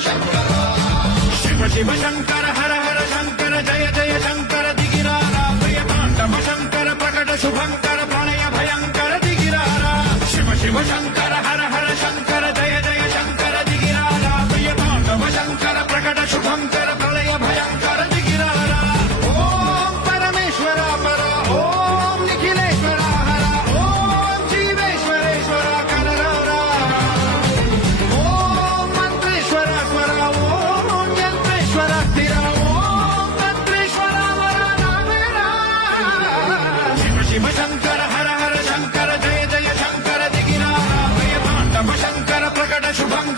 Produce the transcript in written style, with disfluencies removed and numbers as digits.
शिव शिव शंकर हर हर शंकर जय जय शंकर दिगिरारा प्रिय तांडव शंकर प्रकट शुभंकर प्रणय भयंकर दिगिरारा शिव शिव शंकर हर हर शंकर जय जय शंकर दिगिरारा प्रिय तांडव शंकर प्रकट शुभंकर प्रलय भयंकर दिगिरारा ओम परमेश्वर पर ओम निखिलेश्वर हर ओम जीवेश्वरेश्वर कररा ओम मंत्रेश्वर स्वर ओम यंत्रेश्वर स्थिर ओम तंत्रेश्वर वर नामेरा शिव शिव शंकर हर हर शंकर जय जय शंकर दिगिरारा प्रिय तांडव शंकर प्रकट शुभंकर